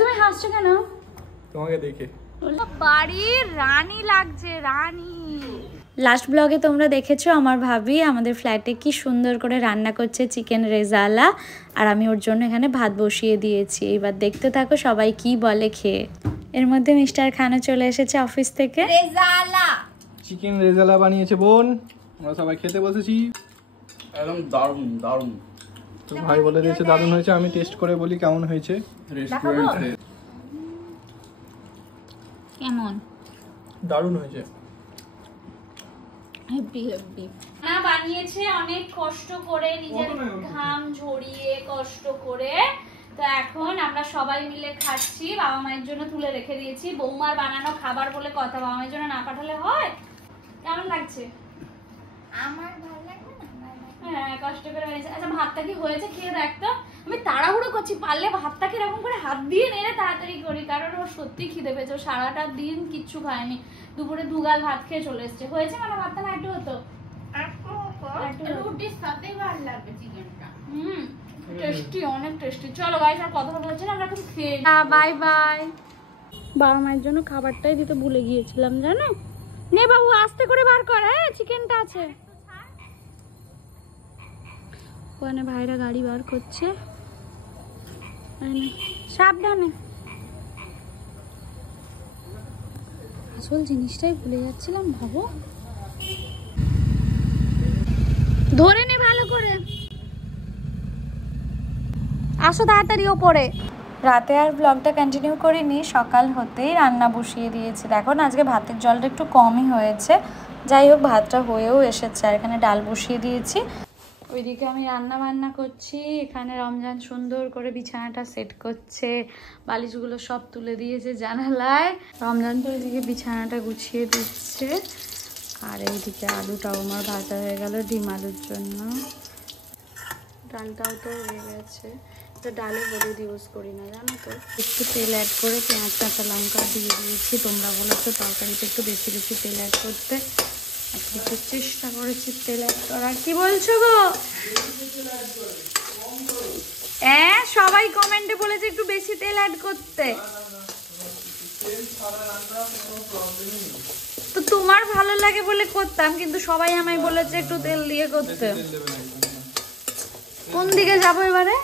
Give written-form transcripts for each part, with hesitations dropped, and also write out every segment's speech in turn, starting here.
তুমি হাসছো কেন? তোমাকে দেখে বাড়ির রানী লাগছে, রানী। লাস্ট ব্লগে তোমরা দেখেছো আমার ভাবি আমাদের ফ্ল্যাটে কি সুন্দর করে রান্না করছে চিকেন রেজালা, আর আমি ওর জন্য এখানে ভাত বসিয়ে দিয়েছি। এবার দেখতে থাকো সবাই কি বলে খেয়ে। এর মধ্যে মিস্টার খানও চলে এসেছে অফিস থেকে। রেজালা চিকেন রেজালা বানিয়েছে বোন, আমরা সবাই খেতে বসেছি। একদম দারুণ দারুণ। তো ভাই বলে দিয়েছে দারুণ হয়েছে, আমি টেস্ট করে বলি কেমন হয়েছে। রেস্টুরেন্টে কেমন? দারুণ হয়েছে। হেভি হেভি না বানিয়েছে অনেক কষ্ট করে, নিজের ঘাম ঝরিয়ে কষ্ট করে। তো এখন আমরা সবাই মিলে খাচ্ছি, বাবা মায়ের জন্য তুলে রেখে দিয়েছি। বৌমার বানানো খাবার বলে কথা, বাবা মায়ের জন্য না পাঠালে হয়? কেমন লাগছে? আমার ভালো লাগে না। হ্যাঁ কষ্ট করে বানিয়েছে। আচ্ছা ভাতটা কি হয়েছে খেয়ে দেখ তো। আমি তাড়াহুড়ো করছি, পারলে ভাতটাকে এরকম করে হাত দিয়ে নেড়ে তাড়াতাড়ি করি, কারণ ওর সত্যি খিদে পেয়েছে। সারাটা দিন কিচ্ছু খায়নি, দুপুরে দুগাল ভাত খেয়ে চলে এসছে। হয়েছে মানে ভাতটা না একটু হতো, রুটির সাথে ভালো লাগবে চিকেনটা। টেস্টি, অনেক টেস্টি। চলো গাইস আর কথা বলছি না, আমরা এখন খেয়ে বাই বাই। বাবা মায়ের জন্য খাবারটাই দিতে ভুলে গিয়েছিলাম জানো। নে বাবু আস্তে করে বার কর, হ্যাঁ চিকেনটা আছে ওখানে। ভাইরা গাড়ি বার করছে, সাবধানে। আসল জিনিসটাই ভুলে যাচ্ছিলাম, ভাবো। ধরে নে ভালো করে, আসো তাড়াতাড়ি ওপরে। রাতে আর ব্লগটা কন্টিনিউ করিনি, সকাল হতেই রান্না বসিয়ে দিয়েছি। দেখো না আজকে ভাতের জলটা একটু কমই হয়েছে, যাই হোক ভাতটা হয়েও এসেছে। আর এখানে ডাল বসিয়ে দিয়েছি, ওইদিকে আমি রান্না বান্না করছি। এখানে রমজান সুন্দর করে বিছানাটা সেট করছে, বালিশগুলো সব তুলে দিয়েছে জানালায়। রমজান তো ওইদিকে বিছানাটা গুছিয়ে দিচ্ছে। আর এইদিকে আলুটাও আমার ভাজা হয়ে গেল ডিম আলুর জন্য। ডালটাও তো হয়ে গেছে, তো ডালে হলুদ ইউজ করি না জানো তো। একটু তেল অ্যাড করে পেঁয়াজ কাঁচা লঙ্কা দিয়ে দিয়েছি। তোমরা বলেছো তরকারিতে একটু বেশি বেশি তেল অ্যাড করতে, একটু চেষ্টা করেছি তেল অ্যাড করার। কি বলছো গো? হ্যাঁ সবাই কমেন্টে বলেছে একটু বেশি তেল অ্যাড করতে। তো তোমার ভালো লাগে বলে করতাম, কিন্তু সবাই আমায় বলেছে একটু তেল দিয়ে করতে। কোন দিকে যাবো এবারে?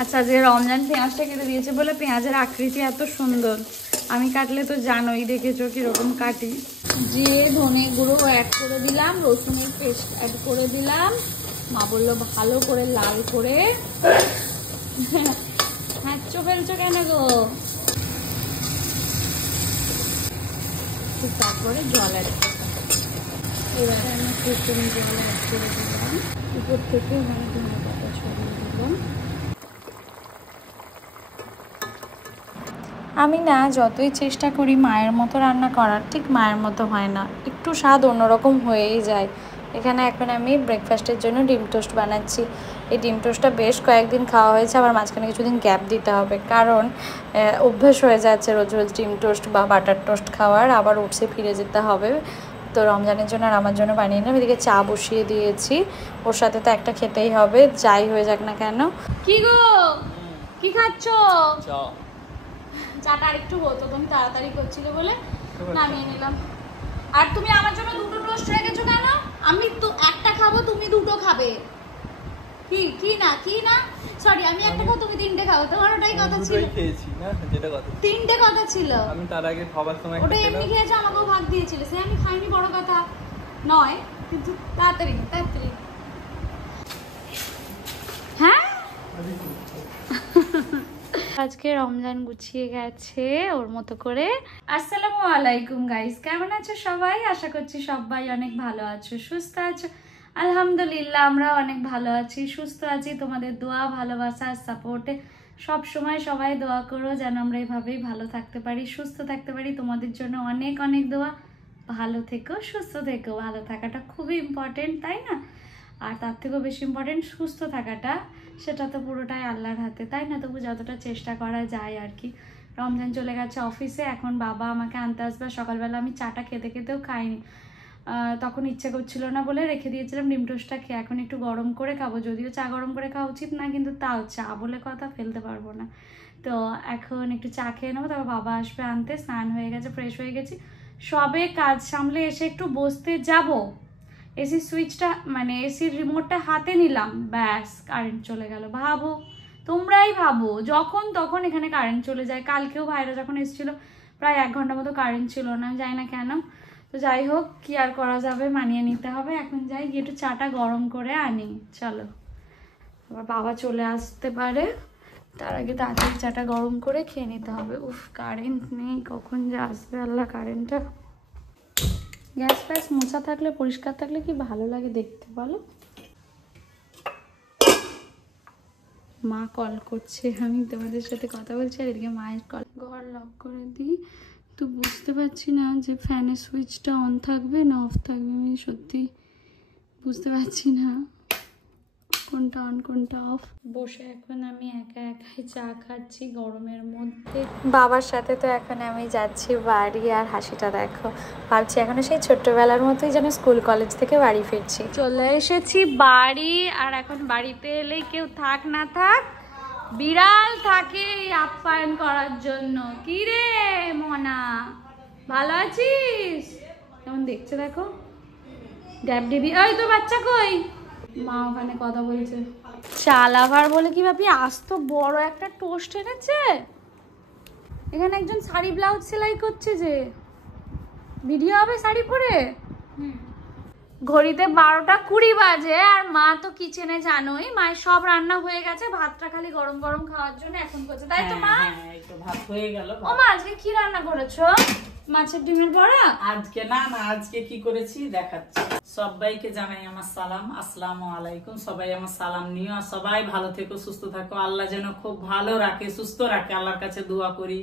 আচ্ছা যে রমজান পেঁয়াজটা কেটে দিয়েছে বলে পেঁয়াজের আকৃতি এত সুন্দর। আমি কাটলে তো জানোই, দেখেছো কিরকম কাটি। জিরে ধনে গুঁড়ো অ্যাড করে দিলাম, রসুনের পেস্ট অ্যাড করে দিলাম। মা বললো ভালো করে লাল করে। হাঁচো ফেলছো কেন গো? তারপরে জল অ্যাড করলাম। এবারে আমি কুসুম জল অ্যাড করে দিলাম, উপর থেকে মানে ধনে পাতা ছড়িয়ে দিলাম। আমি না যতই চেষ্টা করি মায়ের মতো রান্না করার, ঠিক মায়ের মতো হয় না, একটু স্বাদ অন্যরকম হয়েই যায়। এখানে এখন আমি ব্রেকফাস্টের জন্য ডিম টোস্ট বানাচ্ছি। এই ডিম টোস্টটা বেশ কয়েকদিন খাওয়া হয়েছে, আবার মাঝখানে কিছুদিন গ্যাপ দিতে হবে, কারণ অভ্যেস হয়ে যাচ্ছে রোজ রোজ ডিম টোস্ট বা বাটার টোস্ট খাওয়ার। আবার উঠছে ফিরে যেতে হবে। তো রমজানের জন্য আর আমার জন্য বানিয়ে নিলাম। এদিকে চা বসিয়ে দিয়েছি, ওর সাথে তো একটা খেতেই হবে যাই হয়ে যাক না কেন। কি গো কি খাচ্ছ? চাটা আরেকটু হতো, তুমি তাড়াতাড়ি করছিলে বলে নামিয়ে নিলাম। আর তুমি আমার জন্য দুটো টোস্ট রেখেছো কেন? আমি তো একটা খাবো, তুমি দুটো খাবে। কি কি না কি না সরি, আমি একটা খাবো তুমি তিনটে খাবো, তোমার ওটাই কথা ছিল। খেয়েছি না যেটা কথা, তিনটে কথা ছিল। আমি তার আগে খাবার সময় ওটা এমনি খেয়েছো, আমাকেও ভাগ দিয়েছিলে, সে আমি খাইনি বড় কথা নয়, কিন্তু তাড়াতাড়ি তাড়াতাড়ি। হ্যাঁ আজকে রমজান গুছিয়ে গেছে ওর মতো করে। আসসালামু আলাইকুম গাইস, কেমন আছো সবাই? আশা করছি সবাই অনেক ভালো আছো, সুস্থ আছো। আলহামদুলিল্লাহ আমরা অনেক ভালো আছি, সুস্থ আছি। তোমাদের দোয়া ভালোবাসা আর সাপোর্টে সব সময় সবাই দোয়া করো যেন আমরা এভাবেই ভালো থাকতে পারি, সুস্থ থাকতে পারি। তোমাদের জন্য অনেক অনেক দোয়া। ভালো থেকো, সুস্থ থেকো। ভালো থাকাটা খুবই ইম্পর্টেন্ট, তাই না? আর তার থেকেও বেশি ইম্পর্টেন্ট সুস্থ থাকাটা, সেটা তো পুরোটাই আল্লাহর হাতে, তাই না? তবু যতটা চেষ্টা করা যায় আর কি। রমজান চলে গেছে অফিসে, এখন বাবা আমাকে আনতে আসবে। সকালবেলা আমি চাটা খেতে খেতেও খাইনি, তখন ইচ্ছে করছিল না বলে রেখে দিয়েছিলাম ডিম টোস্টটা খেয়ে। এখন একটু গরম করে খাবো, যদিও চা গরম করে খাওয়া উচিত না, কিন্তু তাও চা বলে কথা ফেলতে পারবো না। তো এখন একটু চা খেয়ে নেবো, তারপর বাবা আসবে আনতে। স্নান হয়ে গেছে, ফ্রেশ হয়ে গেছি, সবে কাজ সামলে এসে একটু বসতে যাব, এসির সুইচটা মানে এসির রিমোটটা হাতে নিলাম, ব্যাস কারেন্ট চলে গেল। ভাবো, তোমরাই ভাবো, যখন তখন এখানে কারেন্ট চলে যায়। কালকেও ভাইরা যখন এসেছিলো প্রায় 1 ঘন্টা মতো কারেন্ট ছিল না, আমি জানি না কেন। তো যাই হোক, কি আর করা যাবে, মানিয়ে নিতে হবে। এখন যাই গিয়ে একটু চাটা গরম করে আনি, চলো। আবার বাবা চলে আসতে পারে, তার আগে তাড়াতাড়ি চাটা গরম করে খেয়ে নিতে হবে। উফ, কারেন্ট নেই, কখন যে আসবে আল্লাহ কারেন্টটা। গ্যাস ফ্যাস মোছা থাকলে, পরিষ্কার থাকলে কি ভালো লাগে দেখতে, বলো। মা কল করছে, আমি তোমাদের সাথে কথা বলছি আর এদিকে মায়ের কল। ঘর লক করে দিই, তো বুঝতে পারছি না যে ফ্যানের সুইচটা অন থাকবে না অফ থাকবে। আমি সত্যি বুঝতে পারছি না কোনটা অন কোনটা অফ। বসে এখন আমি একা একাই চা খাচ্ছি গরমের মধ্যে। বাবার সাথে তো এখন আমি যাচ্ছি বাড়ি, আর হাসিটা দেখো, ভাবছি এখনো সেই ছোট্টবেলার মতোই যেন স্কুল কলেজ থেকে বাড়ি ফিরছি। চলে এসেছি বাড়ি, আর এখন বাড়িতে এলেই কেউ থাক না থাক বিড়াল থাকে আপ্যায়ন করার জন্য। কি রে মনা, ভালো আছিস? কেমন দেখছে দেখো, ড্যাব ডেবি। ওই তোর বাচ্চা কই? মা ওখানে কথা বলছে। চাল আবার বলে কি ভাবি, আজ তো বড় একটা টোস্ট এনেছে। এখানে একজন শাড়ি ব্লাউজ সেলাই করছে, যে ভিডিও হবে শাড়ি পরে। ঘড়িতে 12টা 20 বাজে, আর মা তো কিচেনে জানোই, মায়ের সব রান্না হয়ে গেছে, ভাতটা খালি গরম গরম খাওয়ার জন্য এখন করছে, তাই তো মা? এই তো ভাত হয়ে গেল। ও মা, আজকে কি রান্না করেছো? মাছের ডিমের বড়া? আজকে না না, আজকে কি করেছি দেখাচ্ছি। সবাইকে জানাই আমার সালাম, আসসালামু আলাইকুম। সবাই আমার সালাম নিও, আর সবাই ভালো থেকো, সুস্থ থাকো। আল্লাহ যেন খুব ভালো রাখে, সুস্থ রাখে, আল্লাহর কাছে দোয়া করি,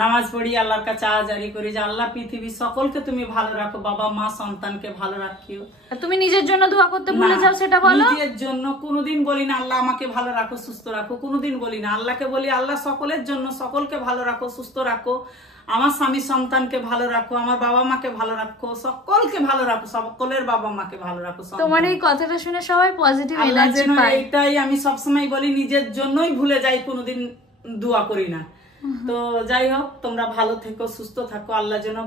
নামাজ পড়ি, আল্লাহর কাছে আজারি করি যে আল্লাহ পৃথিবীর সকলকে তুমি ভালো রাখো, বাবা মা সন্তানকে ভালো রাখিও। তুমি নিজের জন্য দোয়া করতে ভুলে যাও, সেটা বলো। নিজের জন্য কোনোদিন বলি না আল্লাহ আমাকে ভালো রাখো, সুস্থ রাখো, কোনোদিন বলি না। আল্লাহকে বলি আল্লাহ সকলের জন্য সকলকে ভালো রাখো, সুস্থ রাখো, আমার স্বামী সন্তানকে ভালো রাখো, আমার বাবা মাকে ভালো রাখো, সকলকে ভালো রাখো, সকলের বাবা মাকে ভালো রাখো। তোমার এই কথাটা শুনে সবাই পজিটিভ এনার্জি পায়। এইটাই আমি সবসময় বলি, নিজের জন্যই ভুলে যাই, কোনোদিন দোয়া করি না। তো যাই হোক, তোমরা ভালো থেকো, সুস্থ থাকো, আল্লাহ যেন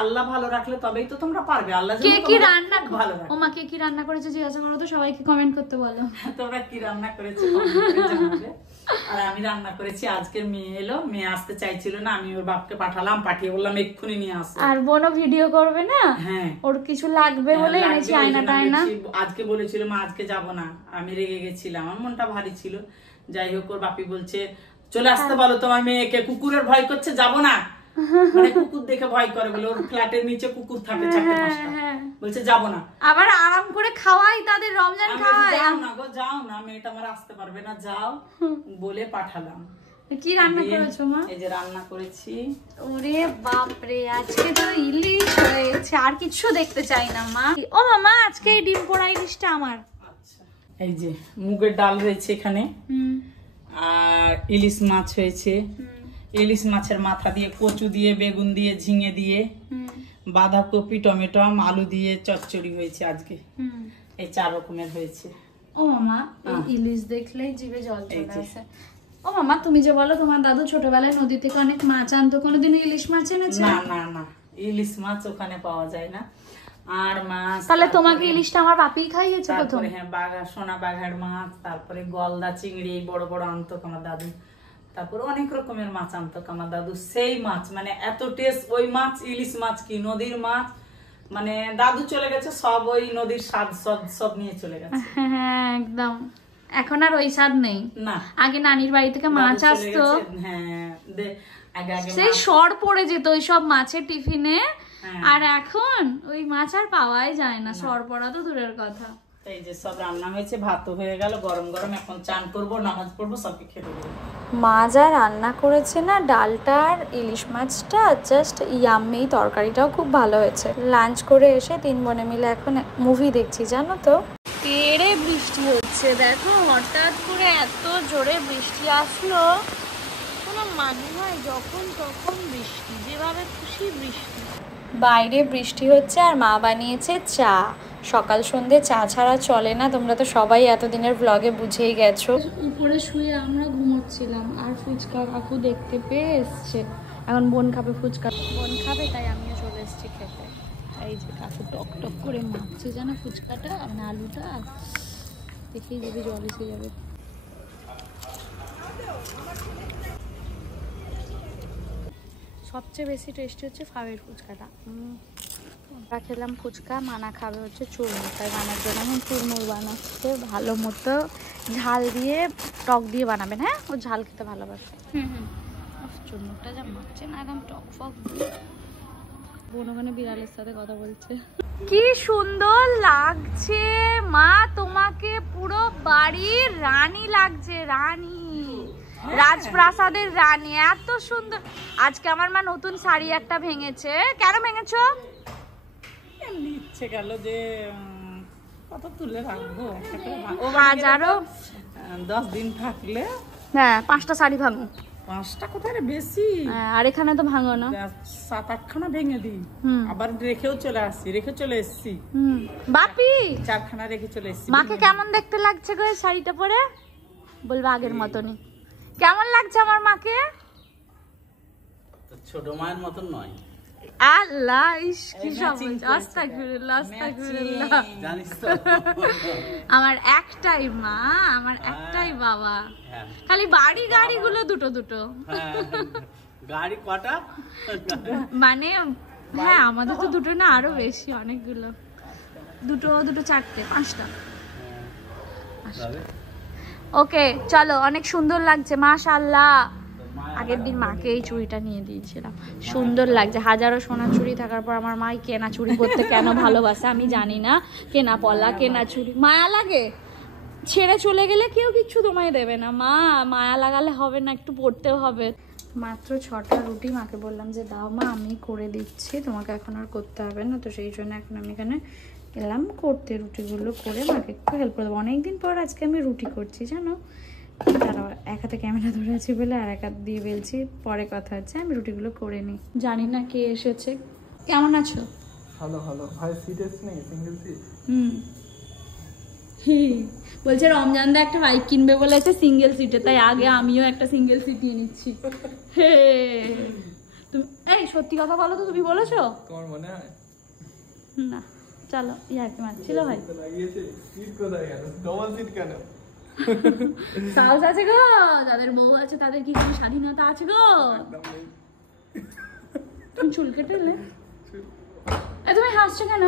আল্লাহ ভালো রাখলে তবেই তো তোমরা পারবে। আল্লাহ যেন কি রান্না ভালো রাখে। ওমা, কে কি রান্না করেছে জিজ্ঞাসা করো তো, সবাইকে কমেন্ট করতে বলো। তোমরা কি রান্না করেছো কমেন্ট করে জানাবে। আর আমি রান্না করেছি, আজকের মেয়ে এলো, মেয়ে আসতে চাইছিল না, আমি ওর বাপকে পাঠালাম, পাঠিয়ে বললাম এক্ষুনি নিয়ে আসো। আর বোনও ভিডিও করবে না, হ্যাঁ ওর কিছু লাগবে বলে এনেছি আয়না টায়না। আজকে বলেছিল মা আজকে যাব না, আমি রেগে গেছিলাম, আমার মনটা ভারী ছিল। যাই হোক, ওর বাপি বলছে চলে আসতে বলো তোমার মেয়েকে, কুকুরের ভয় করছে, যাব না, মানে কুকুর দেখে ভয় করে বলে, ওর ফ্ল্যাটের নিচে কুকুর থাকে 4-5টা, বলছে যাব না। আবার আরাম করে খাওয়াই তাদের, রমজান খাওয়াই। যাও না গো, যাও না, মেয়েটা আমার আসতে পারবে না, যাও বলে পাঠালাম। কি রান্না করেছো মা? এই যে রান্না করেছি। ওরে বাপ রে, আজকে তো ইলিশ হয়েছে, আর কিছু দেখতে চাই না মা। ও মামা, আজকে এই ডিম পোড়া ইলিশটা আমার। আচ্ছা, এই যে মুগের ডাল রয়েছে এখানে, আর ইলিশ মাছ হয়েছে। ইলিশ মাছের মাথা দিয়ে, কচু দিয়ে, বেগুন দিয়ে, ঝিঙে দিয়ে, বাঁধাকপি, টমেটো, আলু দিয়ে চচ্চড়ি হয়েছে আজকে। এই 4 রকমের হয়েছে। ও মামা, এই ইলিশ দেখলেই জিভে জল চলে আসে। ও মামা, তুমি যে বলো তোমার দাদু ছোটবেলায় নদী থেকে অনেক মাছ আনতো, কোনোদিন ইলিশ মাছ এনেছে? না না না, ইলিশ মাছ ওখানে পাওয়া যায় না। আর মাছ, তাহলে তোমাকে ইলিশটা আমার বাপিই খাইয়েছে প্রথম? হ্যাঁ, সোনা বাঘার মাছ, তারপরে গলদা চিংড়ি বড় বড় আনতো আমার দাদু, তারপরে অনেক রকমের মাছ আনতো আমার দাদু। সেই মাছ মানে এত টেস্ট, ওই মাছ, ইলিশ মাছ কি নদীর মাছ, মানে দাদু চলে গেছে, সব ওই নদীর স্বাদ সব নিয়ে চলে গেছে। হ্যাঁ একদম, এখন আর ওই স্বাদ নেই। না, আগে নানির বাড়ি থেকে মাছ আসতো, হ্যাঁ সেই সর পড়ে যেত ওই সব মাছের টিফিনে, আর এখন ওই মাছ আর পাওয়াই যায় না, সর পড়া তো দূরের কথা। এই যে সব রান্না হয়েছে, ভাতও হয়ে গেল গরম গরম, এখন চান করবো, নামাজ পড়বো, সবকে খেতে দেবো। মা যা রান্না করেছে না, ডালটা আর ইলিশ মাছটা জাস্ট ইয়াম্মি, তরকারিটাও খুব ভালো হয়েছে। লাঞ্চ করে এসে 3 বোনে মিলে এখন মুভি দেখছি, জানো তো। তেড়ে বৃষ্টি হচ্ছে, দেখো হঠাৎ করে এত জোরে বৃষ্টি আসলো, কোনো মানে হয়, যখন তখন বৃষ্টি, যেভাবে খুশি বৃষ্টি। বাইরে বৃষ্টি হচ্ছে আর মা বানিয়েছে চা। সকাল সন্ধে চা ছাড়া চলে না, তোমরা তো সবাই এতদিনের ব্লগে বুঝেই গেছো। উপরে শুয়ে আমরা ঘুমোচ্ছিলাম আর ফুচকা কাকু দেখতে পেয়ে এসছে। এখন বোন খাবে ফুচকা, বোন খাবে তাই আমিও চলে এসেছি খেতে। এই যে কাকু টক টক করে মাখছে জানো ফুচকাটা, মানে আলুটা দেখেই যদি জল এসে যাবে। সবচেয়ে বেশি টেস্টি হচ্ছে ফাওয়ের ফুচকাটা। আমরা খেলাম ফুচকা, মানা খাবে হচ্ছে চুরমুর, তাই মানার জন্য এখন চুরমুর বানাচ্ছে ভালো মতো ঝাল দিয়ে, টক দিয়ে বানাবেন। হ্যাঁ, ও ঝাল খেতে ভালোবাসে। চুরমুরটা যা মাখছে না একদম টক ফক দিয়ে। বোন ওখানে বিড়ালের সাথে কথা বলছে। কি সুন্দর লাগছে মা, তোমাকে পুরো বাড়ির রানী লাগছে, রানী, রাজপ্রাসাদের রানী, এত সুন্দর। আজকে আমার মা নতুন শাড়ি একটা ভেঙেছে। কেন ভেঙেছো? এমনি ইচ্ছে গেল যে কত তুলে রাখবো, হাজারো 10 দিন থাকলে। হ্যাঁ, 5টা শাড়ি ভাঙো। 5টা কোথায় রে, বেশি। আর এখানে তো ভাঙো না, 7-8 খানা ভেঙে দিই, আবার রেখেও চলে আসছি, রেখে চলে এসছি। বাপি 4 খানা রেখে চলে এসছি। মাকে কেমন দেখতে লাগছে গো এই শাড়িটা পরে? বলবো আগের মতনই। কেমন লাগছে আমার মাকে? ছোট মায়ের মতন নয়। আল্লাহ, ইস কি সব বলছে। আস্তাগফিরুল্লাহ, আস্তাগফিরুল্লাহ। জানিস তো আমার একটাই মা, আমার একটাই বাবা, খালি বাড়ি গাড়িগুলো দুটো দুটো। গাড়ি কটা? মানে হ্যাঁ, আমাদের তো দুটো না, আরো বেশি, অনেকগুলো। দুটো দুটো 4টে 5টা। ওকে চলো, অনেক সুন্দর লাগছে মাশাআল্লাহ। আগের দিন মাকে এই চুড়িটা নিয়ে দিয়েছিলাম, সুন্দর লাগছে। হাজারো সোনার চুড়ি থাকার পর আমার মাই কেনা চুড়ি পরতে কেন ভালোবাসে আমি জানি না। কেনা পলা, কেনা চুড়ি মায়া লাগে। ছেড়ে চলে গেলে কেউ কিচ্ছু তোমায় দেবে না, মা মায়া লাগালে হবে না, একটু পড়তেও হবে। মাত্র 6টা রুটি মাকে বললাম যে দাও মা, আমি করে দিচ্ছি, তোমাকে এখন আর করতে হবে না। তো সেই জন্য এখন আমি এখানে এলাম করতে, রুটিগুলো করে মাকে একটু হেল্প করে দেবো। অনেকদিন পর আজকে আমি রুটি করছি জানো। তারা এক হাতে ক্যামেরা ধরে আছি বলে আর এক হাত দিয়ে বেলছি, পরে কথা হচ্ছে। আমি রুটিগুলো করে নিই। জানি না কে এসেছে। কেমন আছো? ভালো ভালো। ভাই সিট এসছে নাকি? Single seat? বলছে রমজানদা একটা বাইক কিনবে বলেছে সিঙ্গেল সিটে, তাই আগে আমিও একটা সিঙ্গেল সিট নিয়ে নিচ্ছি। হে তুমি এই সত্যি কথা বলো তো, তুমি বলেছো? তোমার মনে হয় না, চলো ইয়ার্কি মারছিল ভাই। লাগিয়েছে সিট কোথায় গেল? ডবল সিট কেন? সাহস আছে গো, যাদের বউ আছে তাদের কি কোনো স্বাধীনতা আছে গো? তুমি চুল কেটে এলে? তুমি হাসছো কেন?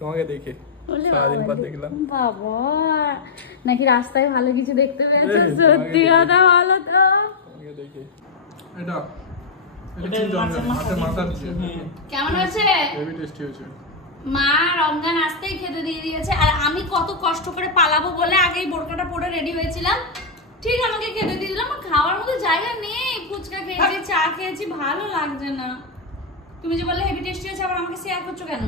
তোমাকে দেখে সারাদিন পর দেখলাম। বাবা, নাকি রাস্তায় ভালো কিছু দেখতে পেয়েছো? সত্যি কথা বলো তো। তোমাকে দেখে এটা মাথা দিচ্ছে। কেমন হয়েছে? হেভি টেস্টি হয়েছে। মা রমজান আসতেই খেতে দিয়ে দিয়েছে, আর আমি কত কষ্ট করে পালাবো বলে আগেই বোরকাটা পরে রেডি হয়েছিলাম, ঠিক আমাকে খেতে দিয়ে দিলাম। খাওয়ার মতো জায়গা নেই। ফুচকা খেয়েছি, চা খেয়েছি, ভালো লাগছে না। তুমি যে বললে হেভি টেস্টি হয়েছে, আবার আমাকে শেয়ার করছো কেন?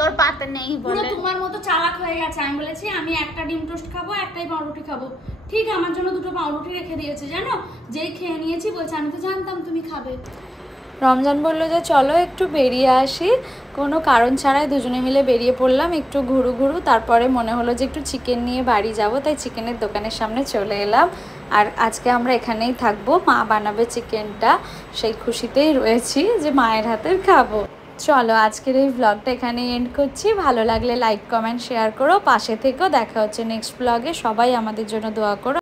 তোর পাতে নেই পুরো বলে তোমার মতো চালাক হয়ে গেছে। আমি বলেছি আমি একটা ডিম টোস্ট খাবো, একটাই পাউরুটি খাবো, ঠিক আমার জন্য 2টো পাউরুটি রেখে দিয়েছে জানো। যেই খেয়ে নিয়েছি বলছে আমি তো জানতাম তুমি খাবে। রমজান বললো যে চলো একটু বেরিয়ে আসি, কোনো কারণ ছাড়াই দুজনে মিলে বেরিয়ে পড়লাম একটু ঘুরু। তারপরে মনে হলো যে একটু চিকেন নিয়ে বাড়ি যাব, তাই চিকেনের দোকানের সামনে চলে এলাম। আর আজকে আমরা এখানেই থাকবো, মা বানাবে চিকেনটা, সেই খুশিতেই রয়েছি যে মায়ের হাতের খাবো। চলো আজকের এই ব্লগটা এখানেই এন্ড করছি। ভালো লাগলে লাইক কমেন্ট শেয়ার করো, পাশে থেকেও। দেখা হচ্ছে নেক্সট ব্লগে। সবাই আমাদের জন্য দোয়া করো।